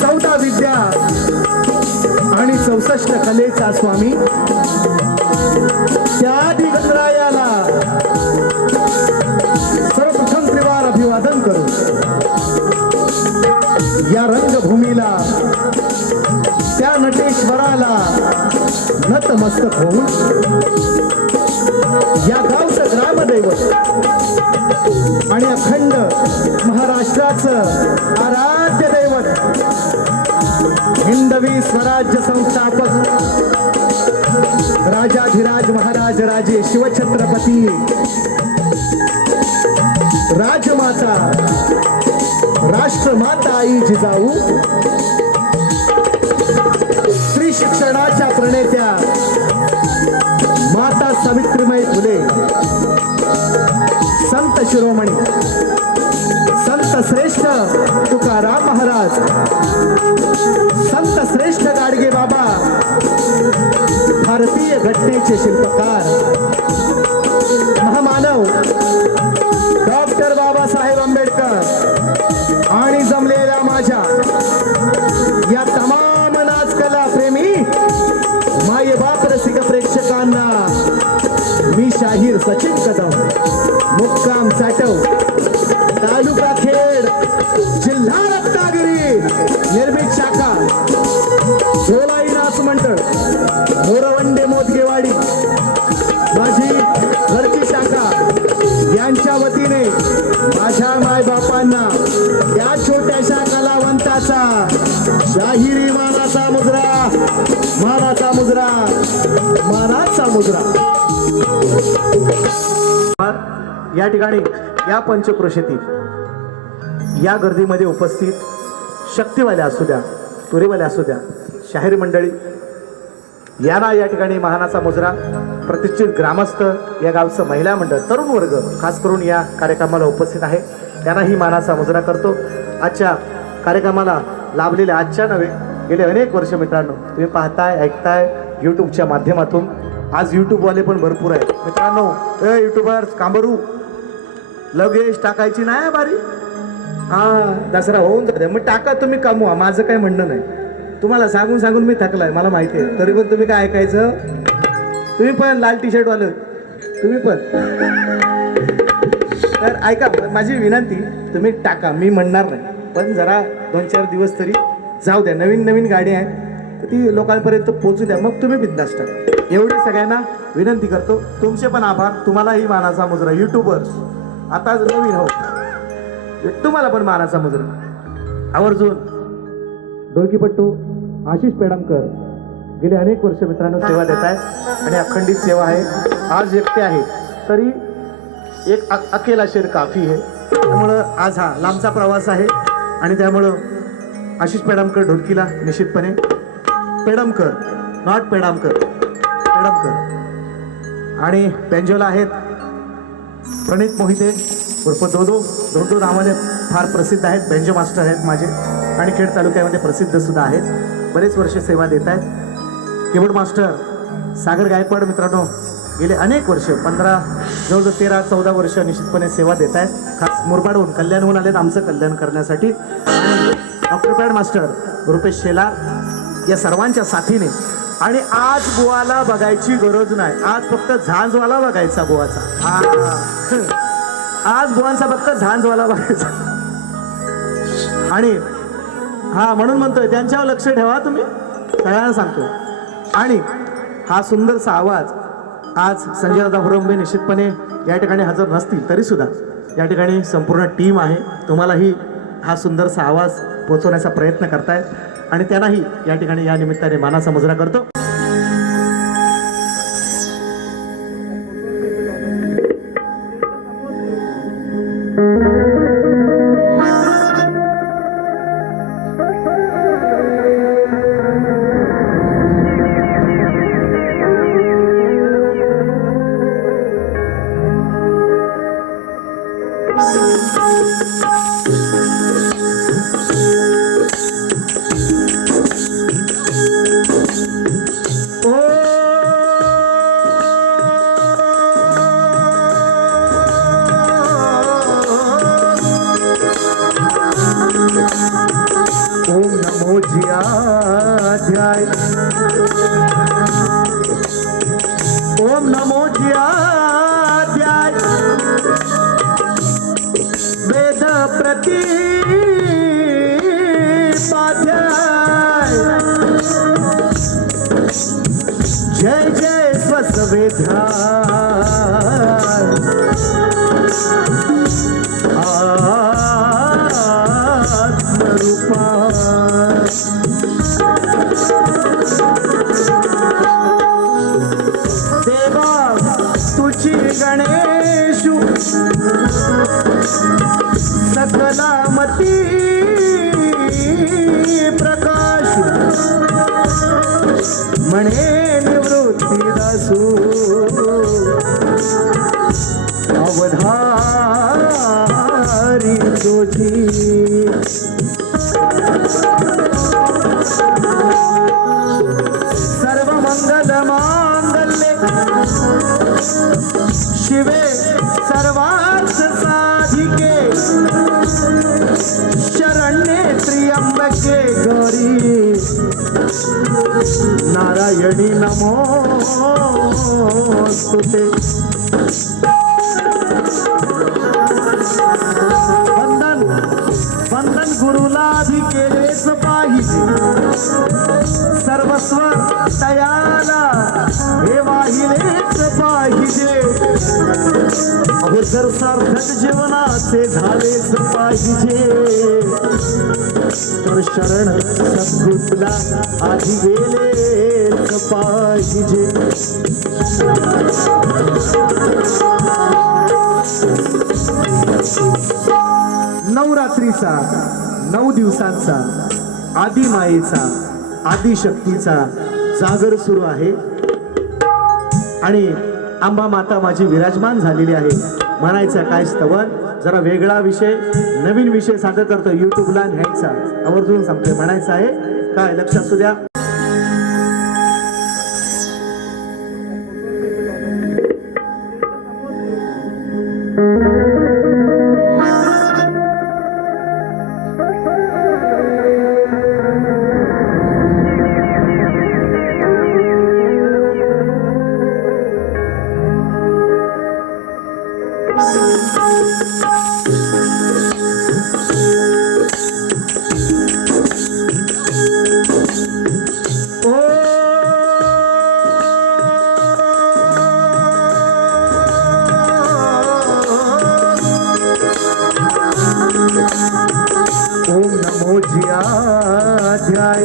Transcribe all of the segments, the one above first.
14 विद्या आणि 64 कलेचा स्वामी त्या दिगंतरायाला सर्वप्रथम त्रिवार अभिवादन करू। या रंगभूमीला त्या नटेश्वराला नतमस्तक होऊन या गावचं ग्रामदैवत आणि अखंड महाराष्ट्राचं आराध्य दैवत हिंदवी स्वराज्य संस्थापक राजाधिराज महाराज राजे शिवछत्रपती राजमाता राष्ट्रमाता आई जिजाऊ स्त्री शिक्षणाच्या प्रणेत्या माता सावित्रीबाई फुले संत शिरोमणी संत श्रेष्ठ तुकाराम महाराज संत श्रेष्ठ गाडगे बाबा भारतीय घटनेचे शिल्पकार महामानव डॉक्टर बाबासाहेब आंबेडकर आणि जमलेल्या माझ्या या तमाम नाचकला प्रेमी माय बाप रसिक प्रेक्षकांना मी शाहीर सचिन कदम मुक्काम साटव तालुका खेड जिल्हा रत्नागिरी निर्मित शाखा जोलाई नाच मंडळ मोरवंडे मोदगेवाडी माझी घरची शाखा यांच्या वतीने माझ्या मायबापांना या छोट्याशा कलावंताचा शाहिरी मानाचा मुजरा मानाचा मुजरा मानाचा मुजरा। या ठिकाणी या पंचक्रोशीतील या गर्दीमध्ये उपस्थित शक्तीवाल्या असू द्या तुरेवाल्या असू द्या शाहीर मंडळी यांना या ठिकाणी मानाचा मुजरा। प्रतिष्ठित ग्रामस्थ या गावचं महिला मंडळ तरुण वर्ग खास करून या कार्यक्रमाला उपस्थित आहे त्यांनाही मानाचा मुजरा करतो। आजच्या कार्यक्रमाला लाभलेले आजच्या नव्हे गेले अनेक वर्ष मित्रांनो तुम्ही पाहताय ऐकताय यूट्यूबच्या माध्यमातून। आज यूट्यूबवाले पण भरपूर आहेत मित्रांनो। यूट्यूबर्स कांबरू लगेच टाकायची नाही बारी दसरा होऊन जाते मग टाका तुम्ही कमवा माझं काही म्हणणं नाही। तुम्हाला सांगून सांगून मी थकलाय मला माहिती आहे तरी पण तुम्ही काय ऐकायचं। तुम्ही पण लाल टी शर्ट वाले तुम्ही पण तर ऐका माझी विनंती तुम्ही टाका मी म्हणणार नाही पण जरा 2-4 दिवस तरी जाऊ द्या। नवीन नवीन गाडी आहे तर ती लोकांपर्यंत पोहोचू द्या मग तुम्ही बिंदास टाका एवढी सगळ्यांना विनंती करतो। तुमचे पण आभार तुम्हालाही मानाचा मुजरा यूट्यूबर्स आता नवीन हो तुम्हाला पण मानाचा मुजरा। आवर्जून ढोलकीपट्टू आशिष पेडमकर गेले अनेक वर्ष मित्रांनो सेवा देत आहेत आणि अखंडित सेवा आहे। आज एकटे आहे तरी एक अकेला शेर काफी आहे त्यामुळं आज हा लांबचा प्रवास आहे आणि त्यामुळं आशिष पेडमकर ढोलकीला निश्चितपणे पेडमकर नॉट पेडामकर पेडमकर आणि बेंजोला आहेत प्रणित मोहिते उर्फ दोदो नावाने फार प्रसिद्ध आहेत बेंजो मास्टर आहेत माझे आणि खेड तालुक्यामध्ये प्रसिद्ध सुद्धा आहेत बरेच वर्ष सेवा देत आहेत। कीबोर्ड मास्टर सागर गायकवाड मित्रांनो गेले अनेक वर्ष 15 जवळजवळ 13-14 वर्ष निश्चितपणे सेवा देत आहेत खास मुरबाडहून कल्याणहून आलेत आमचं कल्याण करण्यासाठी। आणि doctor pad master Rupesh Shelar या सर्वांच्या साथीने आणि आज बुवाला बघायची गरज नाही आज फक्त झांजवाला बघायचा बुवाचा आज बुवांचा फक्त झांजवाला बघायचा आणि म्हणून म्हणतोय त्यांच्यावर लक्ष ठेवा तुम्ही सगळ्यांना सांगतो। आणि हा सुंदरसा आवाज आज संजय दादा हुरंबे निश्चितपणे या ठिकाणी हजर नसतील तरी सुद्धा या ठिकाणी संपूर्ण टीम आहे तुम्हालाही हा सुंदरसा आवाज पोहोचवण्याचा प्रयत्न करतायत आणि त्यांनाही या ठिकाणी या निमित्ताने मानाचा मुजरा करतो। ओम नमो जियाध्याय ओम नमो जियाध्याय वेद प्रतिपाध्याय जय जय स्वसवेध्याय आत्मरूपा देवा तुझी गणेशु सकलामती प्रकाश म्हणे निवृत्ती दासू अवधारी तुझी सर्व मंगल मांगल्ये शिवे सर्वार्थ साधिके शरण्ये त्र्यंबके गौरी नारायणी नमोस्तुते वंदन वंदन गुरुला आधी केलेच पाहिजे सर्वस्व तयाला हे वाहिलेच पाहिजे अगोदर सार्थक जीवनाचे झालेच पाहिजे तर शरण सद्गुरूला आधी गेलेच पाहिजे नवरात्रीचा 9 दिवसांचा आदिमायेचा आदिशक्तीचा जागर सुरू आहे आणि अंबा माता माझी विराजमान झालेली आहे. म्हणायचं काय स्तवन जरा वेगळा विषय नवीन विषय सादर करतो युट्यूबला न्यायचा आवर्जून सांगतोय म्हणायचं आहे काय लक्षात असू द्या. ओम नमो जियाध्याय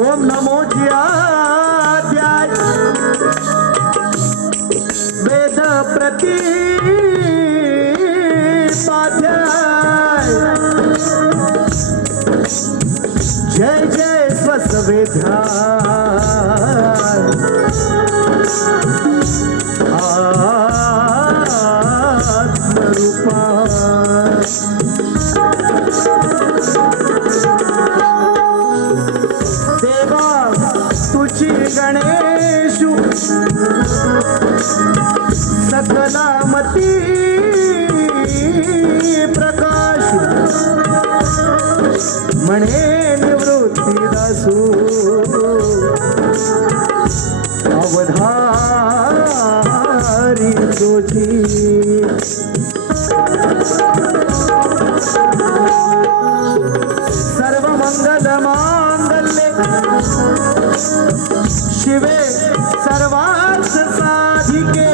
ओम नमो जियाध्याय वेद प्रतिपाध्याय जय जय स्वसवेध्याय आत्मरूपा देवा तुझी गणेशु सकलामती प्रकाश म्हणे निवृत्ती दासू अवधारी तुझी सर्व मंगल मांगल्ये शिवे सर्वार्थ साधिके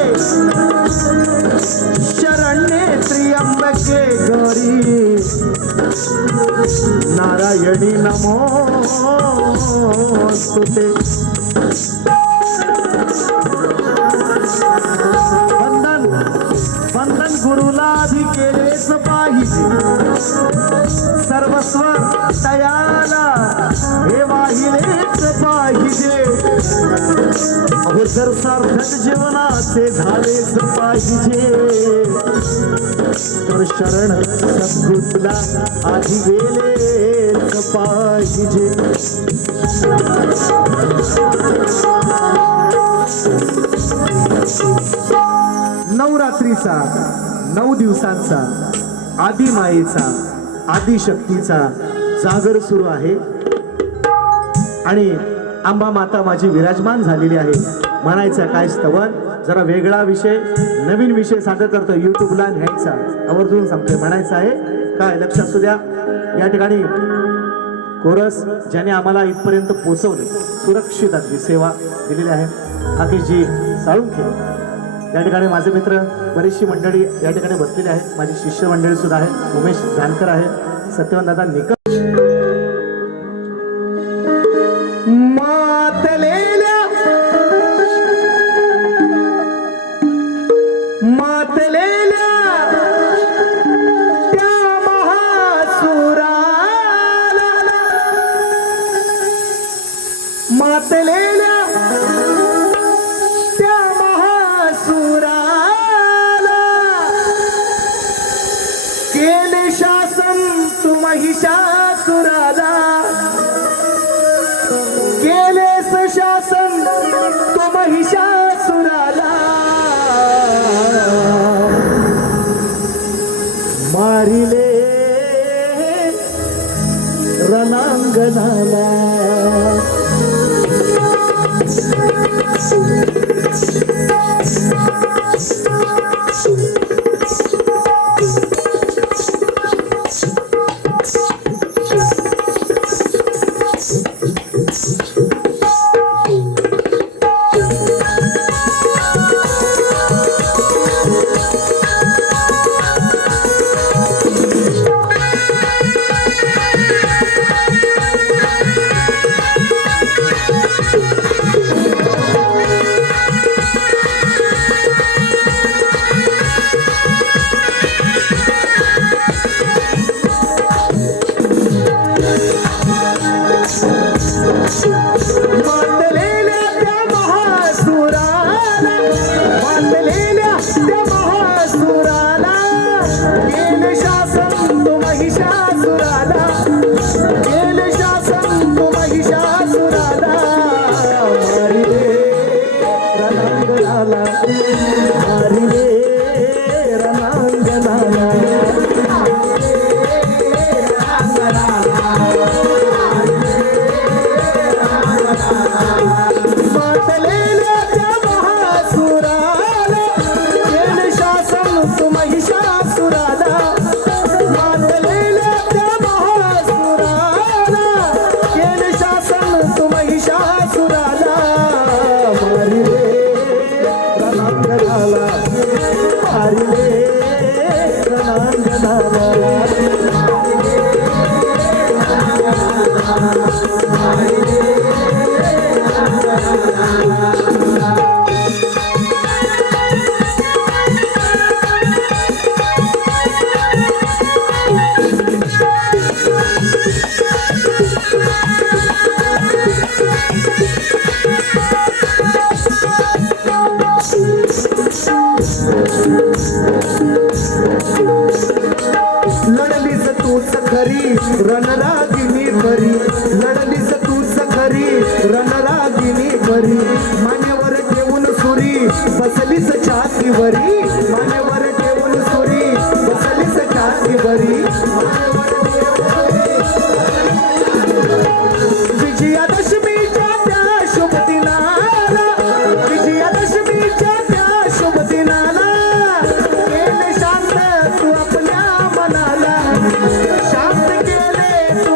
शरण्ये त्र्यंबके गौरी नारायणी नमोस्तुते वंदन वंदन गुरुला आधी केलेच पाहिजे सर्वस्व तयाला हे वाहिलेच पाहिजे अगोदर सार्थक जीवनाचे झालेच पाहिजे तर शरण सद्गुरूला आधी गेलेच पाहिजे. नवरात्रीचा 9 दिवसांचा आदिमायेचा आदिशक्तीचा जागर सुरू आहे आणि अंबा माता माझी विराजमान झालेली आहे. म्हणायचं काय स्तवन, जरा वेगळा विषय नवीन विषय सादर करतो युट्यूबला न्यायचा आवर्जून सांगतोय. म्हणायचं आहे काय लक्षात असू द्या. या ठिकाणी कोरस ज्याने आम्हाला इथपर्यंत पोहोचवले, सुरक्षित अगदी सेवा दिलेली आहे, आतिशजी साळुंखे. या ठिकाणी माझे मित्र बरीचशी मंडळी या ठिकाणी बसलेली आहेत. माझी शिष्य मंडळी सुद्धा आहेत. उमेश जानकर आहेत, सत्यवान दादा निकम. मातलेल्या त्या महासुराला, मातलेल्या त्या महासुराला केले शासन तू महिषासुराला, केलेस शासन तू महिषासुराला. मारिले रणांगणाला, लढलीस तूच खरी रणरागिनी खरी, लढलीस तूच खरी रणरागिनी खरी. मान्यवर ठेवून सुरी बसलीस छातीवरी, मान्यवर ठेवून सुरी बसलीस छातीवरी. विजयादशमीच्या त्या शुभ दिनाला, विजयादशमीच्या त्या शुभ दिनाला केले शांत तू आपल्या मनाला, शांत केले तू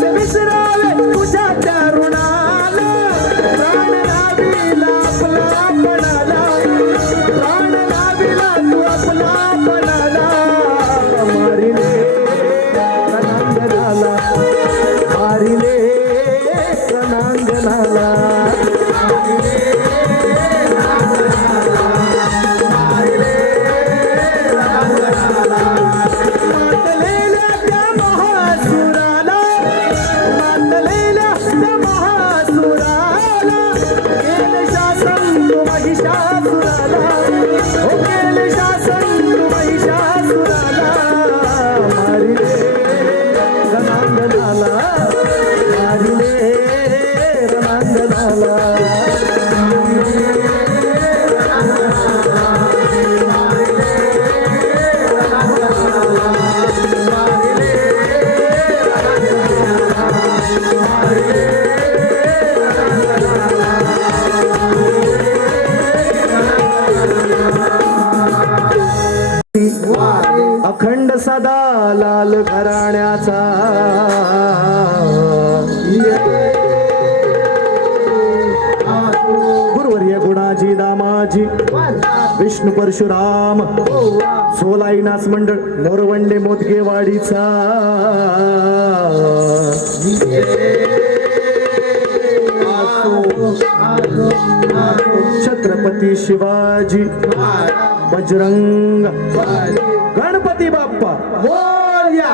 कसे विसरावे तुझ्या त्या ऋणाला प्राण लाविला आपला पणाला प्राण लाविला तू आपला पणाला मारिले रणांगणाला मारिले रणांगणाला अखंड सदा लाल घराण्याचा गुरुवर्य गुणाजी दामाजी विष्णू परशुराम सोलाईनास मंडळ मोरवंडे मोदगेवाडीचा छत्रपती शिवाजी बजरंग गणपती बाप्पा मोरया.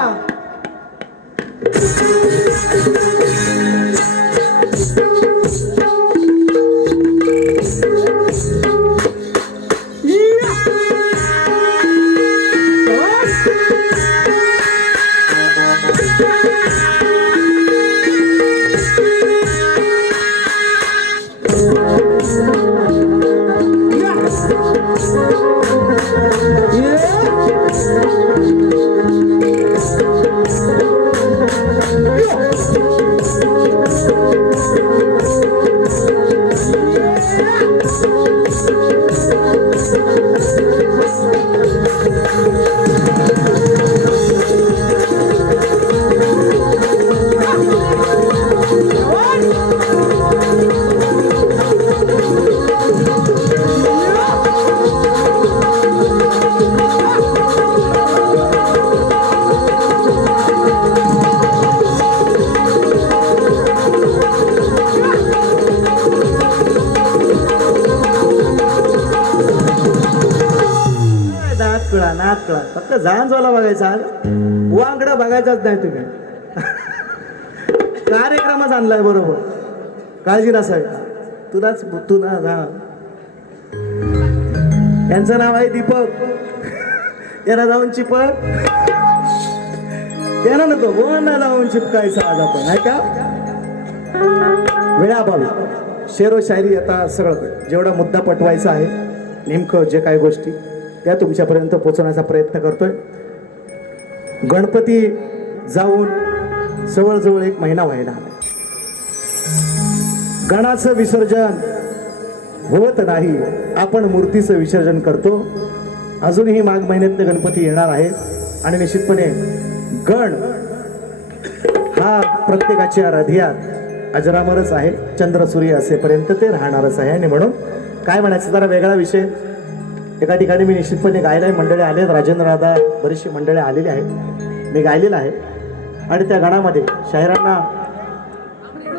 नातकळा फक्त झांजवाला बघायचा वांगडा बघायचाच नाही तुम्ही. कार्यक्रमच आणलाय बरोबर, काळजी नसावी तुलाच तू ना. यांचं नाव आहे दीपक, याला जाऊन चिपक त्याला नको बोलना लावून चिपकायचा आज आपण नाही का. वेळाभावी शेरो शायरी आता सगळं जेवढा मुद्दा पटवायचा आहे नेमकं जे काही गोष्टी त्या तुमच्यापर्यंत पोहोचवण्याचा प्रयत्न करतोय. गणपती जाऊन जवळजवळ 1 महिना व्हायला आला. गणाचं विसर्जन होत नाही, आपण मूर्तीचं विसर्जन करतो. अजूनही माघ महिन्यातले गणपती येणार आहेत आणि निश्चितपणे गण हा प्रत्येकाच्या हृदयात अजरामरच आहे. चंद्र सूर्य असेपर्यंत ते राहणारच आहे. आणि म्हणून काय म्हणायचं जरा वेगळा विषय. एका ठिकाणी मी निश्चितपणे गायला मंडळी आले आहेत, राजेंद्र दादा बरीचशी मंडळी आलेली आहेत, मी गायलेलं आहे. आणि त्या गाण्यामध्ये शाहिरांना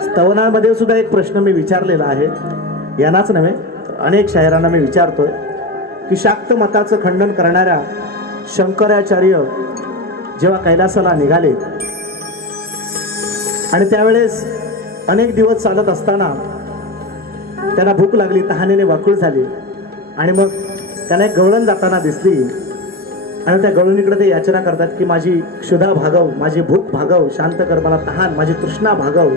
स्तवनामध्ये सुद्धा एक प्रश्न मी विचारलेला आहे. यांनाच नव्हे अनेक शाहिरांना मी विचारतोय की शाक्त मताचं खंडन करणाऱ्या शंकराचार्य जेव्हा कैलासाला निघाले आणि त्यावेळेस अनेक दिवस चालत असताना त्यांना भूक लागली, तहानेने व्याकुळ झाली आणि मग त्यांना एक गवळण जाताना दिसली आणि त्या गवळणीकडे ते याचना करतात की माझी क्षुधा भागव, माझी भूक भागव, शांत कर मला तहान, माझी तृष्णा भागव.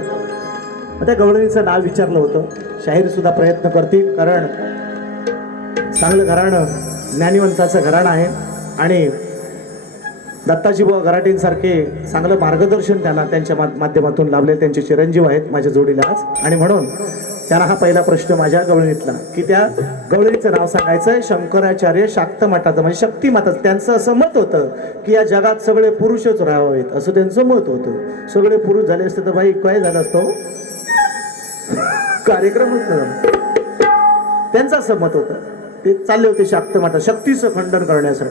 मग त्या गवळणीचं नाव विचारलं होतं. शाहीर सुद्धा प्रयत्न करतील कारण चांगलं घराणं ज्ञानिवंताचं घराणं आहे आणि दत्ताजी बुवा गराटेंसारखे चांगलं मार्गदर्शन त्यांना त्यांच्या माध्यमातून लाभले. त्यांचे चिरंजीव आहेत माझ्या जोडीला आज, आणि म्हणून त्यांना हा पहिला प्रश्न माझ्या गवळणीतला की त्या गवळणीचं नाव सांगायचं शंकराचार्य शाक्त मठाचं म्हणजे शक्ती मठाचं. त्यांचं असं मत होतं की या जगात सगळे पुरुषच राहावेत असं त्यांचं मत होतं. सगळे पुरुष झाले असते तर बाई काय झालं असतं, कार्यक्रमच झाला. त्यांचं असं मत होतं. ते चालले होते शाक्त मठात शक्तीचं खंडन करण्यासाठी.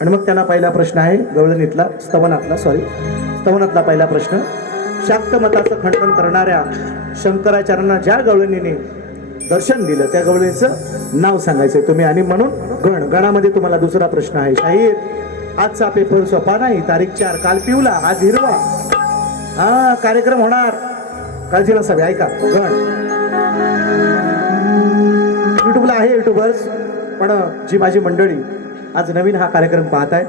आणि मग त्यांना पहिला प्रश्न आहे गवळणीतला स्तवनातला पहिला प्रश्न. शाक्त मताचं खंडन करणाऱ्या शंकराचार्यांना ज्या गवळणीने दर्शन दिलं त्या गवळणीचं नाव सांगायचंय तुम्ही. आणि म्हणून गणामध्ये तुम्हाला दुसरा प्रश्न आहे. शाहीर आजचा पेपर सोपा नाही. तारीख 4 काल पिवला आज हिरवा. हा कार्यक्रम होणार, काळजी नसावी. ऐका गण युट्यूबला आहे युट्यूबर्स, पण जी माझी मंडळी आज नवीन हा कार्यक्रम पाहत आहे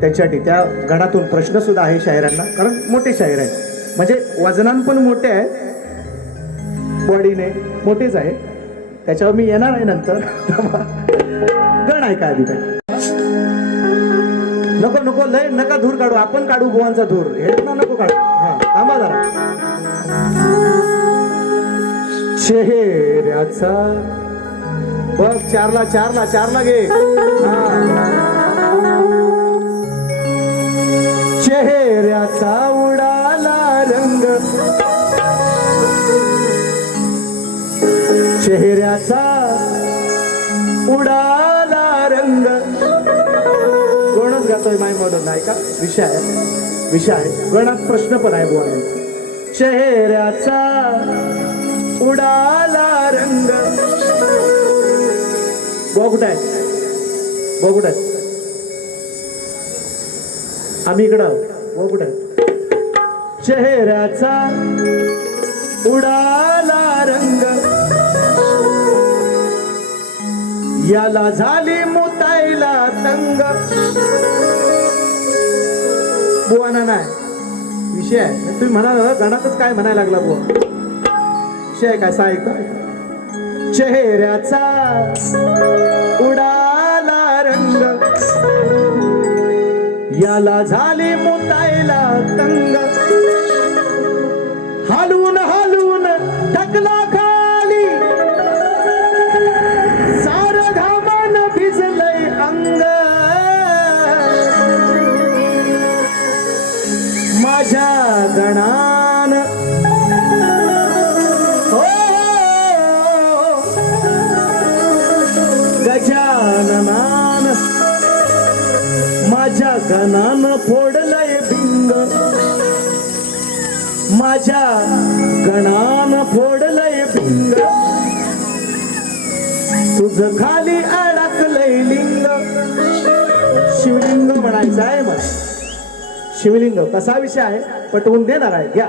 त्यांच्यासाठी त्या गणातून प्रश्न सुद्धा आहे शाहिरांना. कारण मोठे शाहीर आहेत म्हणजे वजनान पण मोठे आहे, बॉडीने मोठेच आहे. त्याच्यावर मी येणार आहे नंतर. गण ऐका आधी काय. नको लय नका धूर काढू, आपण काढू बुवांचा धूर. हे नको काढू. हा थांबा जरा. चेहऱ्याचा बघ चारला घे. चेहऱ्याचा उडाला रंग, चेहऱ्याचा उडाला रंग. कोणच गातोय माय मॉडर्न आहे का विषय आहे. गणात प्रश्न पण आहे बुवा. चेहऱ्याचा उडाला रंग. बुवा कुठं आहे आम्ही इकडं. बुवा कुठं आहे. चेहऱ्याचा उडाला रंग, याला झाली मुतायला तंग. बुवाना नाही विषय आहे. तुम्ही म्हणाल गणातच काय म्हणायला लागला बुवा. विषय कसा आहे का. चेहऱ्याचा उडाला रंग, याला झाली मुतायला तंग. हलून ढकला खाली, सार घामान भिजलंय अंग. माझ्या गणान हो गजाननान, माझ्या गणान फोडलंय भिंग. माझ्या गणान फोडलंय भिंग. तुझ खाली अडकलंय लिंग. शिवलिंग म्हणायचं आहे मग. शिवलिंग कसा विषय आहे पटवून देणार आहे. घ्या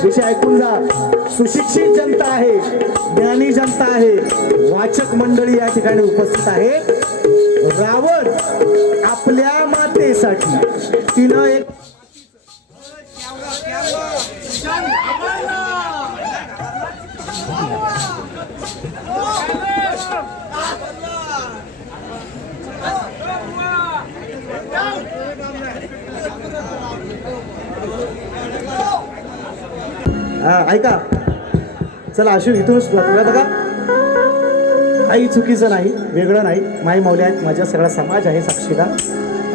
विषय ऐकून जा. सुशिक्षित जनता आहे, ज्ञानी जनता आहे, वाचक मंडळी या ठिकाणी उपस्थित आहे. रावण आपल्या मातेसाठी तिनं एक ऐका, चला अशी इथून सुरुवात करूया. बघा, काही चुकीचं नाही, वेगळं नाही. माई माऊली आहेत, माझा सगळा समाज आहे साक्षीदार.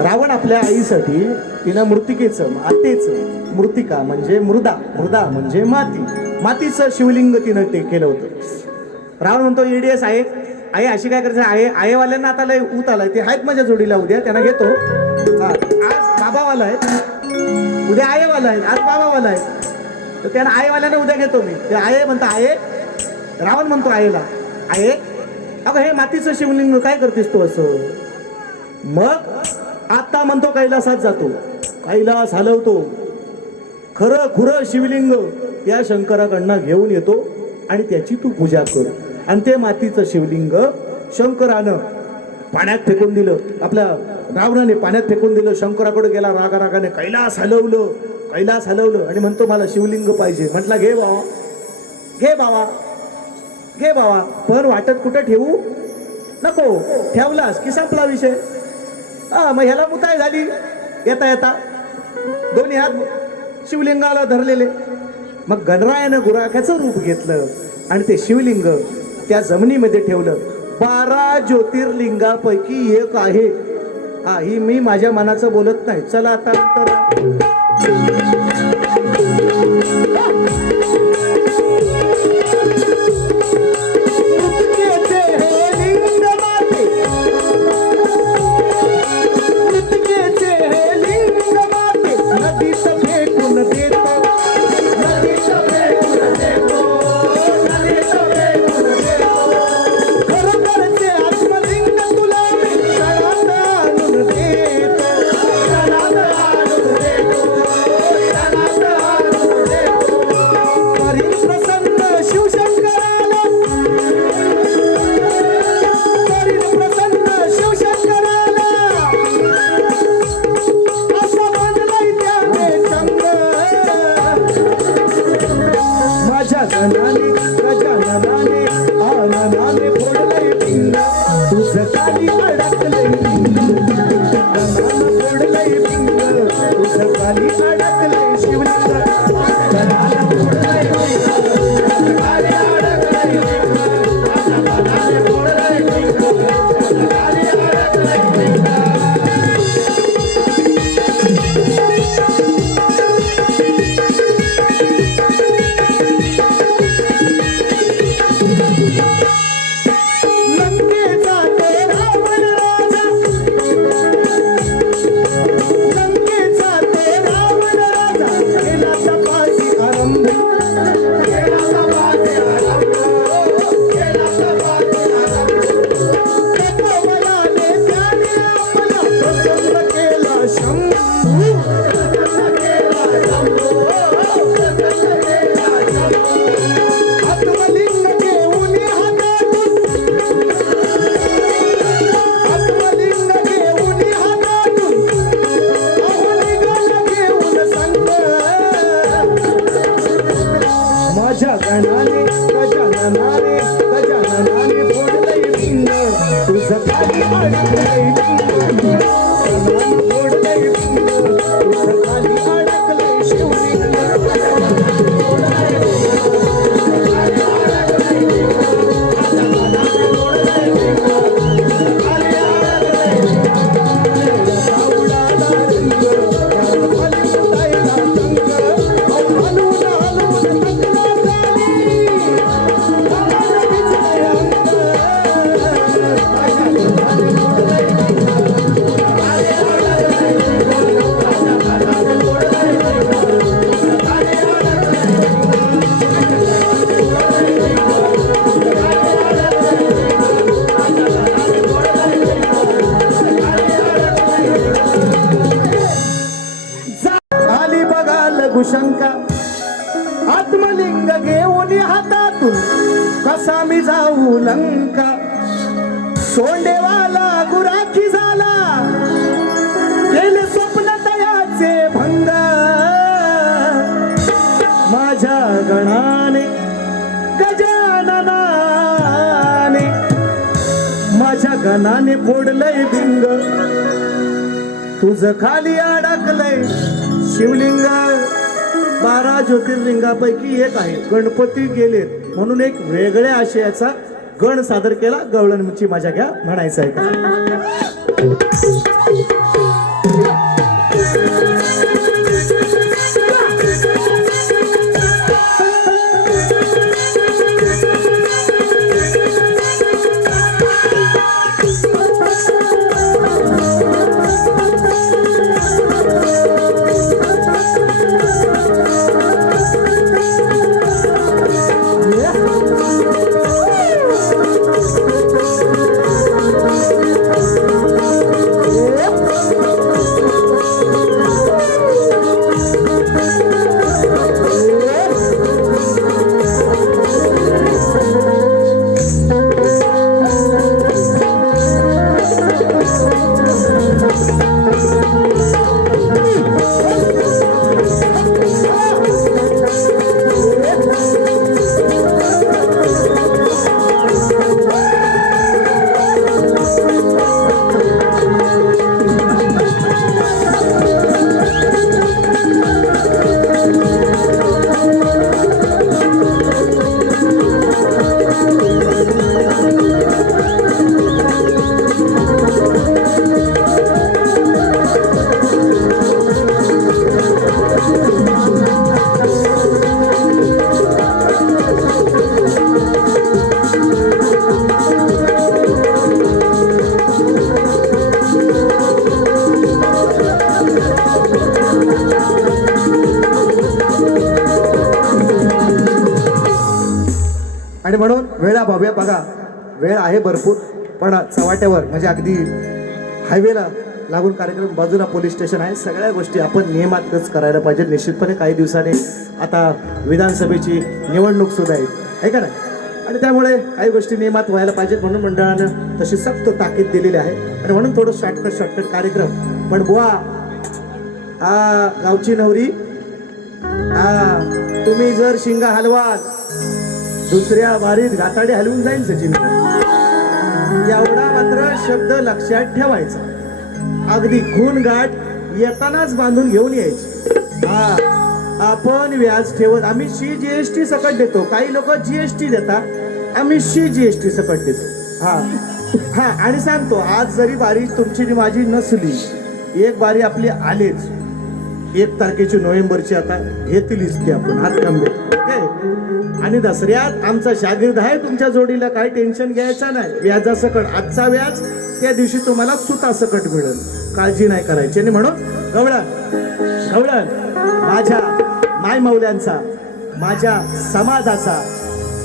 रावण आपल्या आईसाठी तिनं मृतिकेचं, मातेचं, मृतिका म्हणजे मृदा, मृदा म्हणजे माती, मातीचं शिवलिंग तिनं ते केलं होतं. रावण म्हणतो एडीएस आहे, आई अशी काय करायचं आहे, आईवाल्यांना आता लय ऊत आलाय, ते आहेत माझ्या जोडीला, उद्या त्यांना घेतो. आज बाबावाला आहे, उद्या आईवाला आहे, आज बाबावाला आहे, तर त्यांना आईवाल्यानं उद्या घेतो मी. ते आहे म्हणतो आहे, रावण म्हणतो आईला, आहे अगं हे मातीचं शिवलिंग काय करतेस तू असं. मग आता म्हणतो कैलासात जातो, कैलास हलवतो, खरं खुरं शिवलिंग त्या शंकराकडनं घेऊन येतो आणि त्याची तू पूजा कर. आणि ते मातीचं शिवलिंग शंकरानं पाण्यात फेकून दिलं, आपल्या रावणाने पाण्यात फेकून दिलं. शंकराकडे गेला रागारागाने, कैलास हलवलं, कैलास हलवलं आणि म्हणतो मला शिवलिंग पाहिजे. म्हटला घे बाबा, घे बाबा, घे बाबा, पण वाटत कुठं ठेवू नको, ठेवलास की संपला विषय. मग ह्याला मुताय झाली येता येता, दोन्ही हात शिवलिंगाला धरलेले. मग गणरायानं गुराख्याचं रूप घेतलं आणि ते शिवलिंग त्या जमिनीमध्ये ठेवलं. 12 ज्योतिर्लिंगापैकी एक आहे. ही मी माझ्या मनाचं बोलत नाही. चला आता शंका. आत्मलिंग घेऊन हातातून कसा मी जाऊ लंका. सोंडेवाला गुराखी झाला, केले स्वप्न तयाचे भंग. माझ्या गणाने गजानना गणाने फोडलंय भिंग, तुझ खाली अडकलंय शिवलिंग. 12 ज्योतिर्लिंगापैकी एक आहे, गणपती गेलेत म्हणून एक वेगळ्या आशयाचा गण सादर केला. गवळणची मजा घ्या म्हणायचं आहे का? आणि म्हणून वेळाभावी बघा, वेळ आहे भरपूर, पण चव्हाट्यावर म्हणजे अगदी हायवेला लागून कार्यक्रम, बाजूला पोलीस स्टेशन आहे. सगळ्या गोष्टी आपण नियमातच करायला पाहिजे. निश्चितपणे काही दिवसांनी आता विधानसभेची निवडणूक सुद्धा आहे का नाही, आणि त्यामुळे काही गोष्टी नियमात व्हायला पाहिजेत. म्हणून मंडळानं तशी सक्त ताकीद दिलेली आहे. आणि म्हणून थोडं शॉर्टकट कार्यक्रम. पण बुवा, गावची नवरी, तुम्ही जर शिंगा हलवाल, दुसऱ्या वारीत घाताडे हलवून जाईल सचिन. एवढा मात्र शब्द लक्षात ठेवायचा. अगदी खून गाठ येतानाच बांधून घेऊन यायची. आपण व्याज ठेवत, आम्ही GST सकट देतो. काही लोक GST देतात, आम्ही GST सकट देतो. हा आणि सांगतो, आज जरी बारी तुमची माझी नसली, एक बारी आपली आलीच. 1 तारखेची नोव्हेंबरची आता घेतलीच ती आपण हातकांबे. आणि दसऱ्यात आमचा शागिर्द आहे, तुमच्या जोडीला काही टेन्शन घ्यायचं नाही. व्याजासकट आजचा व्याज, त्या दिवशी तुम्हाला सुतासकट मिळेल, काळजी नाही करायची. आणि म्हणून गवळण माझ्या मायमौल्यांचा, माझ्या समाजाचा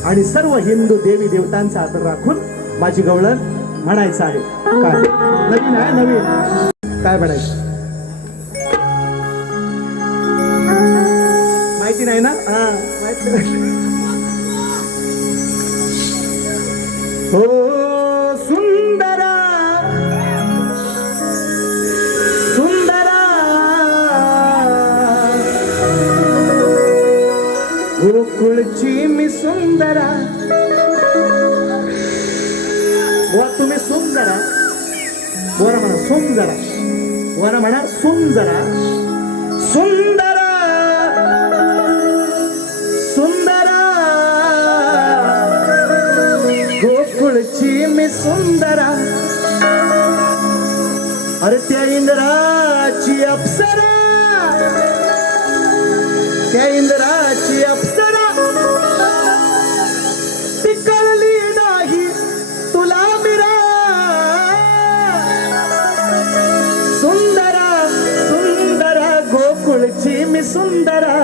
आणि सर्व हिंदू देवी देवतांचा आदर राखून माझी गवळण म्हणायचं आहे. काय नवीन आहे, नवीन काय म्हणायचं माहिती नाही ना? माहिती नाही. हो सुंदरा सुंदरा गोकुळची मी सुंदरा. व तुम्ही सुंदरा वर म्हणा, सुंदरा वर म्हणा, सुंदरा सुंदरा सुंदरा गोकुळची मी सुंदरा. अरे त्या इंद्राची अप्सरा, त्या इंद्राची अप्सरा ती कळली नाही तुला मिरा. सुंदरा सुंदरा गोकुळची मी सुंदरा.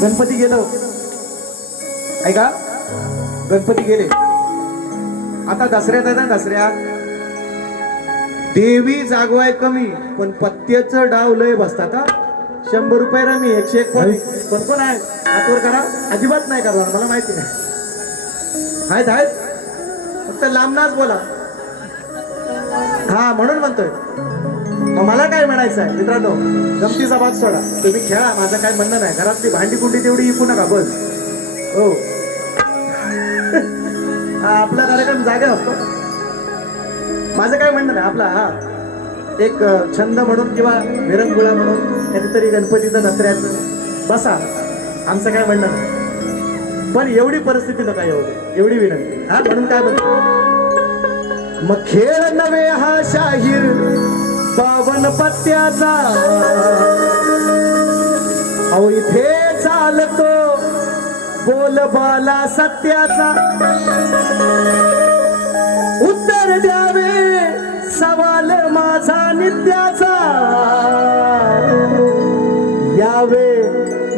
गणपती गेलो, ऐका, गणपती गेले. आता दसऱ्यात आहे ना, दसऱ्यात देवी जागवाय कमी पण पत्त्याचं डाव लय बसतात हा. 100 रुपये रमी 101 कोण कोण आहे हातवर करा. अजिबात नाही करणार, मला माहिती नाही. आहेत आहेत, फक्त लांबनाच बोला. हा म्हणून म्हणतोय. मग मला काय म्हणायचं आहे मित्रांनो, गमतीचा भाग सोडा, तुम्ही खेळा, माझं काय म्हणणं नाही. घरातली भांडी कुंडी तेवढी इकू नका बस. हो हा आपला कार्यक्रम जागा असतो. माझं काय म्हणणं नाही, आपला हा एक छंद म्हणून किंवा विरंगुळा म्हणून कधीतरी गणपतीचं दसऱ्याचं बसा, आमचं काय म्हणणं नाही. पण एवढी परिस्थिती नका एवढी विनंती. हा म्हणून काय म्हणतो, मग खेळ नव्हे हा शाहीर 52 पत्त्याचा, अहो इथे चालतो बोलबाला सत्याचा. उत्तर द्यावे सवाल माझा नित्याचा, यावे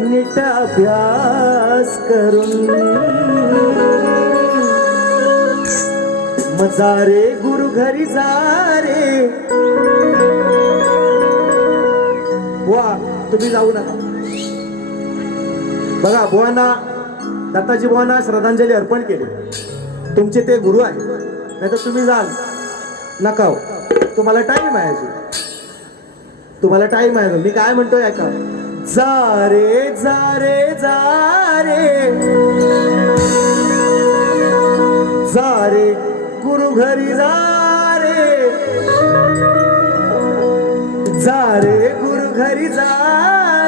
नीट अभ्यास करून. मजा रे गुरु घरी जा रे. बुवा तुम्ही जाऊ नका. बघा बुवांना, दत्ताजी बुवांना श्रद्धांजली अर्पण केली. तुमचे ते गुरु आहेत, नाही तर तुम्ही जाल नका. तुम्हाला टाइम आहे अजून, तुम्हाला टाइम आहे. मी काय म्हणतोय ऐका, जा रे जा रे जा रे, जा रे गुरु घरी जा रे, जा रे गुरु घरी जा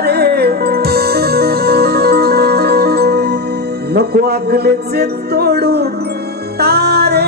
रे. नको अकलेचे तोडू तारे.